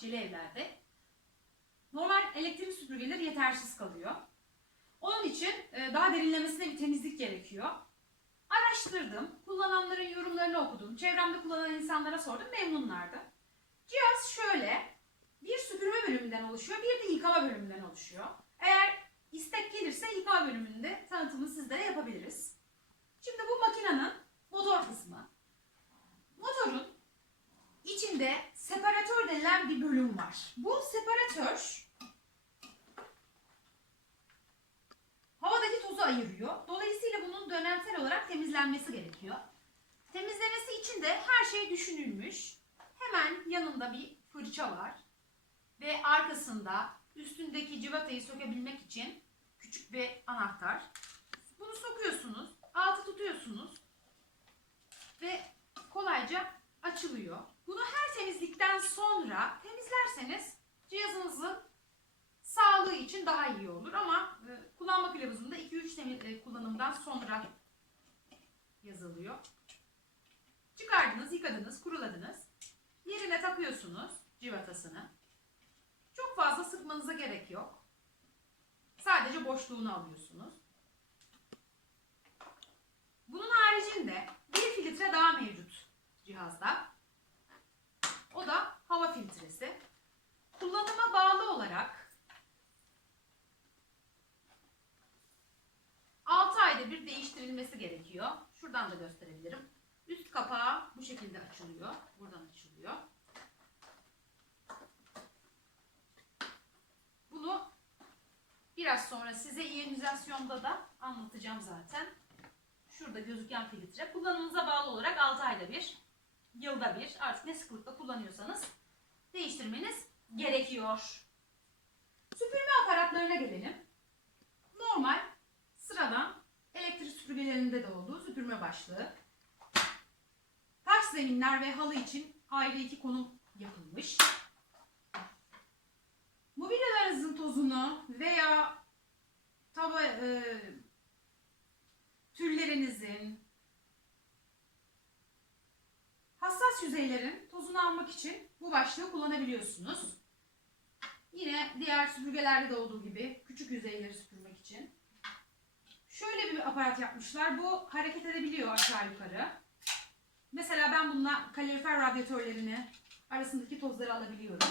bahçeli evlerde normal elektrik süpürgeleri yetersiz kalıyor. Onun için e, daha derinlemesine bir temizlik gerekiyor. Araştırdım, kullananların yorumlarını okudum, çevremde kullanan insanlara sordum, memnunlardı. Cihaz şöyle, bir süpürme bölümünden oluşuyor, bir de yıkama bölümünden oluşuyor. Eğer istek gelirse yıkama bölümünde tanıtımını sizlere yapabiliriz. Şimdi bu makinenin motor kısmı. Motorun içinde separatör denilen bir bölüm var. Bu separatör havadaki tozu ayırıyor. Dolayısıyla bunun dönemsel olarak temizlenmesi gerekiyor. Temizlemesi için de her şey düşünülmüş. Hemen yanında bir fırça var. Ve arkasında üstündeki civatayı sökebilmek için küçük bir anahtar. Bunu sokuyorsunuz, altı tutuyorsunuz ve kolayca açılıyor. Sonra temizlerseniz cihazınızın sağlığı için daha iyi olur ama e, kullanma kılavuzunda 2-3 temiz e, kullanımdan sonra yazılıyor. Çıkardınız, yıkadınız, kuruladınız. Yerine takıyorsunuz civatasını. Çok fazla sıkmanıza gerek yok. Sadece boşluğunu alıyorsunuz. Bunun haricinde bir filtre daha mevcut cihazda. O da hava filtresi. Kullanıma bağlı olarak 6 ayda bir değiştirilmesi gerekiyor. Şuradan da gösterebilirim. Üst kapağı bu şekilde açılıyor. Buradan açılıyor. Bunu biraz sonra size iyonizasyonda da anlatacağım zaten. Şurada gözüken filtre. Kullanımınıza bağlı olarak 6 ayda bir, yılda bir artık ne sıklıkla kullanıyorsanız değiştirmeniz gerekiyor. Süpürme aparatlarına gelelim. Normal, sıradan süpürgelerinde de olduğu süpürme başlığı. Taş zeminler ve halı için ayrı iki konum yapılmış. Mobilyalarınızın tozunu veya tava, e, tüllerinizin, hassas yüzeylerin tozunu almak için bu başlığı kullanabiliyorsunuz. Yine diğer süpürgelerde de olduğu gibi küçük yüzeyleri süpürmek için. Şöyle bir aparat yapmışlar. Bu hareket edebiliyor aşağı yukarı. Mesela ben bununla kalorifer radyatörlerini arasındaki tozları alabiliyorum.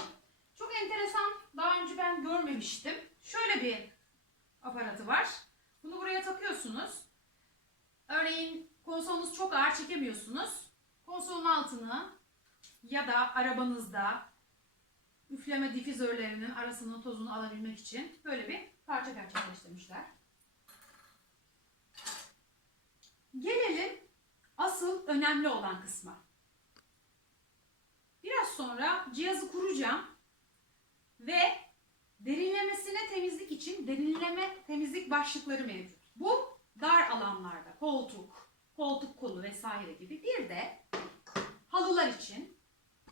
Çok enteresan. Daha önce ben görmemiştim. Şöyle bir aparatı var. Bunu buraya takıyorsunuz. Örneğin konsolunuz çok ağır çekemiyorsunuz. Konsolun altını ya da arabanızda üfleme difüzörlerinin arasının tozunu alabilmek için böyle bir parça gerçekleştirmişler. Gelelim asıl önemli olan kısma. Biraz sonra cihazı kuracağım ve derinlemesine temizlik için derinleme temizlik başlıkları mevcut. Bu dar alanlarda koltuk, koltuk kolu vesaire gibi bir de halılar için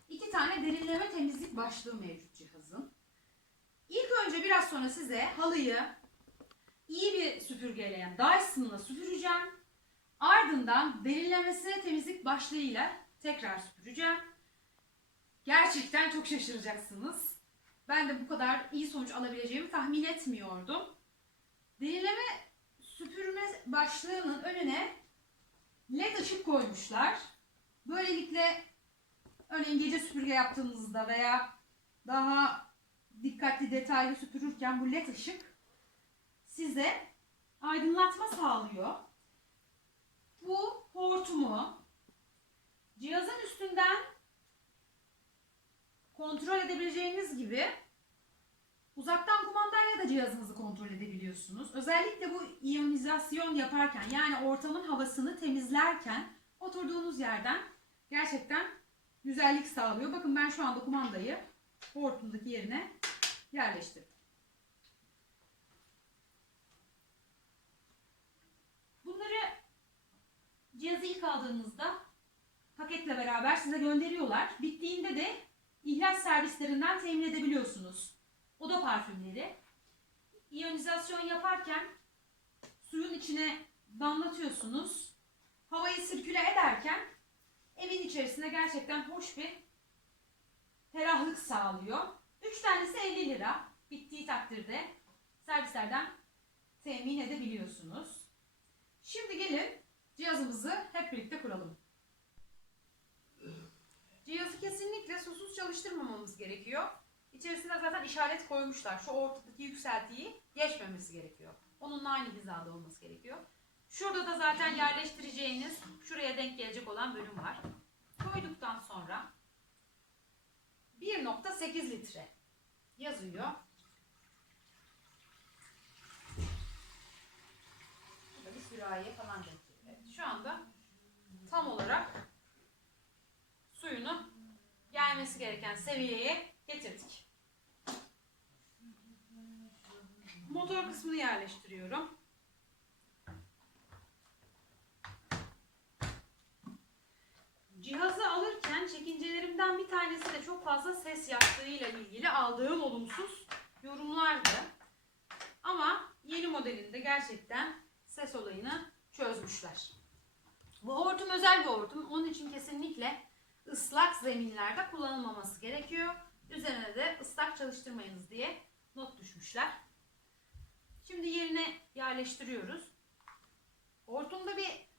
iki tane derinleme temizlik başlığı mevcut cihazın. İlk önce biraz sonra size halıyı iyi bir süpürgeyle yani Dyson'la süpüreceğim. Ardından derinlemesine temizlik başlığıyla tekrar süpüreceğim. Gerçekten çok şaşıracaksınız. Ben de bu kadar iyi sonuç alabileceğimi tahmin etmiyordum. Derinleme süpürme başlığının önüne led ışık koymuşlar. Böylelikle örneğin gece süpürge yaptığınızda veya daha dikkatli detaylı süpürürken bu led ışık size aydınlatma sağlıyor. Bu hortumu cihazın üstünden kontrol edebileceğiniz gibi uzaktan kumandayla da cihazınızı kontrol edebiliyorsunuz. Özellikle bu iyonizasyon yaparken yani ortamın havasını temizlerken oturduğunuz yerden gerçekten güzellik sağlıyor. Bakın ben şu anda kumandayı hortumdaki yerine yerleştirdim. Cihazı ilk aldığınızda paketle beraber size gönderiyorlar. Bittiğinde de ihraç servislerinden temin edebiliyorsunuz. Oda parfümleri. İyonizasyon yaparken suyun içine damlatıyorsunuz. Havayı sirküle ederken evin içerisinde gerçekten hoş bir ferahlık sağlıyor. 3 tanesi 50 lira. Bittiği takdirde servislerden temin edebiliyorsunuz. Şimdi gelin cihazımızı hep birlikte kuralım. Cihazı kesinlikle susuz çalıştırmamamız gerekiyor. İçerisine zaten işaret koymuşlar. Şu ortadaki yükseltiyi geçmemesi gerekiyor. Onunla aynı hizada olması gerekiyor. Şurada da zaten yerleştireceğiniz şuraya denk gelecek olan bölüm var. Koyduktan sonra 1.8 litre yazıyor. Burada bir sürahiye falan. Evet, şu anda tam olarak suyunu gelmesi gereken seviyeye getirdik. Motor kısmını yerleştiriyorum. Cihazı alırken çekincelerimden bir tanesi de çok fazla ses yaptığıyla ilgili aldığım olumsuz yorumlardı. Ama yeni modelinde gerçekten ses olayını çözmüşler. Bu hortum özel bir hortum. Onun için kesinlikle ıslak zeminlerde kullanılmaması gerekiyor. Üzerine de ıslak çalıştırmayınız diye not düşmüşler. Şimdi yerine yerleştiriyoruz. Hortumda bir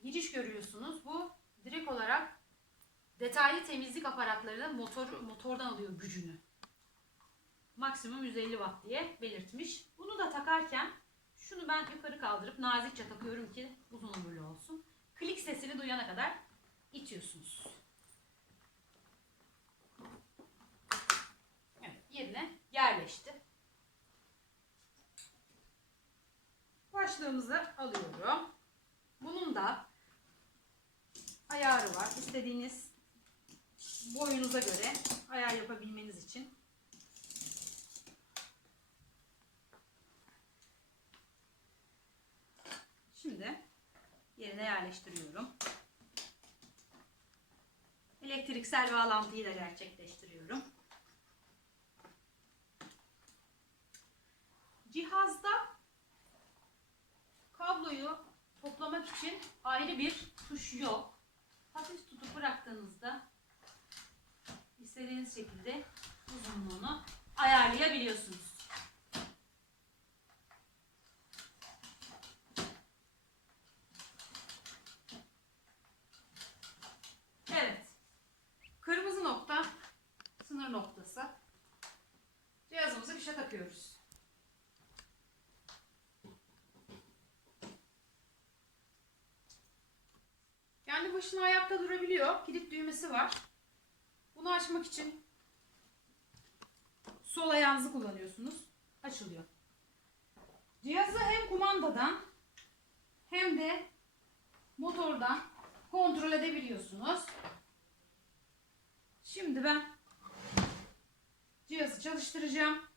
giriş görüyorsunuz. Bu direkt olarak detaylı temizlik aparatlarının motor, motordan alıyor gücünü. Maksimum 150 watt diye belirtmiş. Bunu da takarken şunu ben yukarı kaldırıp nazikçe takıyorum ki uzun ömürlü olsun. Klik sesini duyana kadar itiyorsunuz. Evet, yerine yerleşti. Başlığımızı alıyorum. Bunun da ayarı var. İstediğiniz boyunuza göre ayar yapabilmeniz için. Şimdi yerine yerleştiriyorum. Elektriksel bağlantıyı da gerçekleştiriyorum. Cihazda kabloyu toplamak için ayrı bir tuş yok. Hafif tutup bıraktığınızda istediğiniz şekilde uzunluğunu ayarlayabiliyorsunuz. Başına ayakta durabiliyor. Kilit düğmesi var. Bunu açmak için sol ayağınızı kullanıyorsunuz. Açılıyor. Cihazı hem kumandadan hem de motordan kontrol edebiliyorsunuz. Şimdi ben cihazı çalıştıracağım.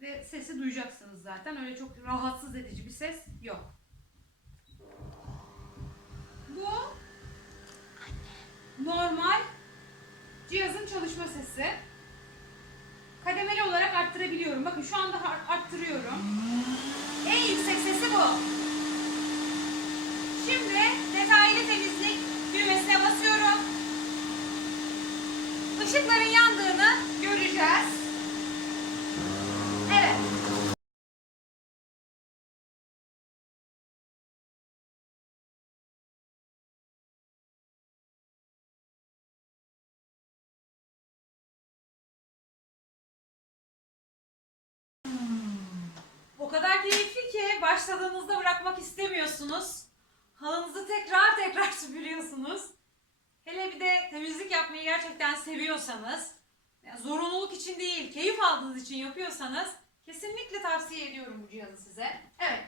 Ve sesi duyacaksınız zaten. Öyle çok rahatsız edici bir ses yok. Bu normal cihazın çalışma sesi. Kademeli olarak arttırabiliyorum. Bakın şu anda ar- arttırıyorum. En yüksek sesi bu. Şimdi detaylı temizlik düğmesine basıyorum. Işıkların yandığını göreceğiz. O kadar keyifli ki başladığınızda bırakmak istemiyorsunuz. Halınızı tekrar tekrar süpürüyorsunuz. Hele bir de temizlik yapmayı gerçekten seviyorsanız, yani zorunluluk için değil, keyif aldığınız için yapıyorsanız kesinlikle tavsiye ediyorum bu cihazı size. Evet.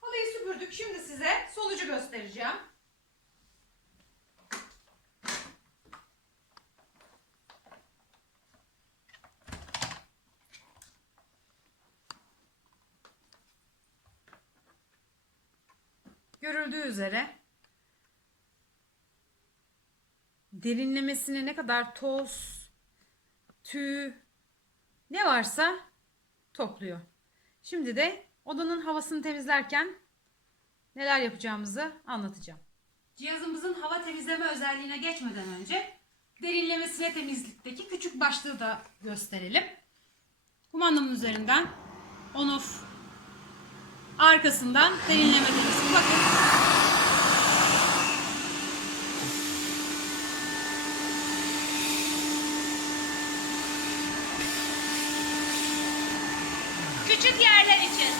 Halıyı süpürdük. Şimdi size sonucu göstereceğim. Görüldüğü üzere derinlemesine ne kadar toz, tüy ne varsa topluyor. Şimdi de odanın havasını temizlerken neler yapacağımızı anlatacağım. Cihazımızın hava temizleme özelliğine geçmeden önce derinlemesine temizlikteki küçük başlığı da gösterelim. Kumandamın üzerinden on off arkasından derinleme temizliği. Bakın Küçük yerler için.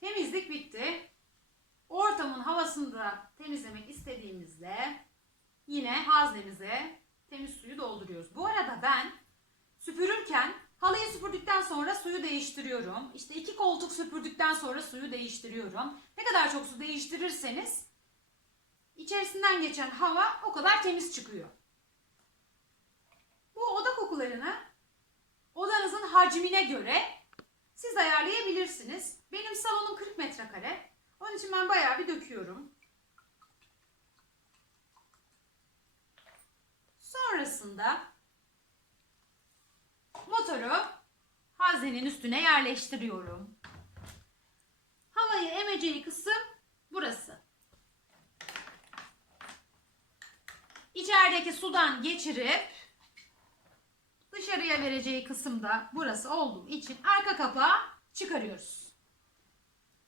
temizlik bitti. Ortamın havasını da temizlemek istediğimizde yine haznemize temiz suyu dolduruyoruz. Bu arada ben süpürürken halıyı süpürdükten sonra suyu değiştiriyorum. İşte iki koltuk süpürdükten sonra suyu değiştiriyorum. Ne kadar çok su değiştirirseniz içerisinden geçen hava o kadar temiz çıkıyor. Bu oda kokularını odanızın hacmine göre siz ayarlayabilirsiniz. Benim salonum 40 metrekare. Onun için ben bayağı bir döküyorum. Sonrasında motoru haznenin üstüne yerleştiriyorum. Havayı emeceği kısım burası. İçerideki sudan geçirip dışarıya vereceği kısımda burası olduğu için arka kapağı çıkarıyoruz.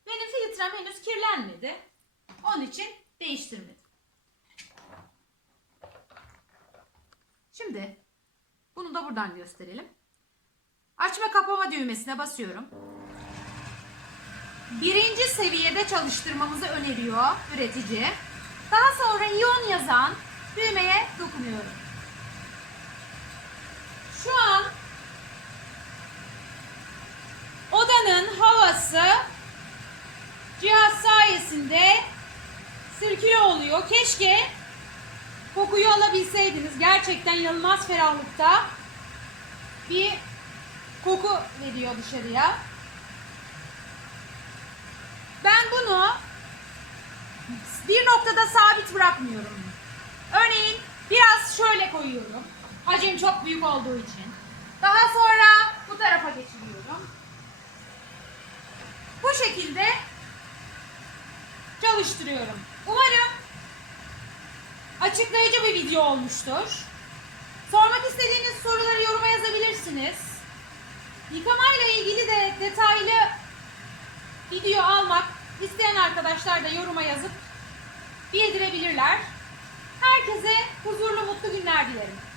Benim filtrem henüz kirlenmedi. Onun için değiştirmedim. Şimdi bunu da buradan gösterelim. Açma kapama düğmesine basıyorum. Birinci seviyede çalıştırmamızı öneriyor üretici. Daha sonra iyon yazan düğmeye dokunuyorum. Şu an odanın havası cihaz sayesinde sirküle oluyor. Keşke kokuyu alabilseydiniz. Gerçekten yanılmaz ferahlıkta bir koku veriyor dışarıya. Ben bunu bir noktada sabit bırakmıyorum. Örneğin biraz şöyle koyuyorum. Hacim çok büyük olduğu için. Daha sonra bu tarafa geçiriyorum. Bu şekilde çalıştırıyorum. Umarım açıklayıcı bir video olmuştur. Sormak istediğiniz soruları yoruma yazabilirsiniz. Yıkamayla ilgili de detaylı video almak isteyen arkadaşlar da yoruma yazıp bildirebilirler. Herkese huzurlu mutlu günler dilerim.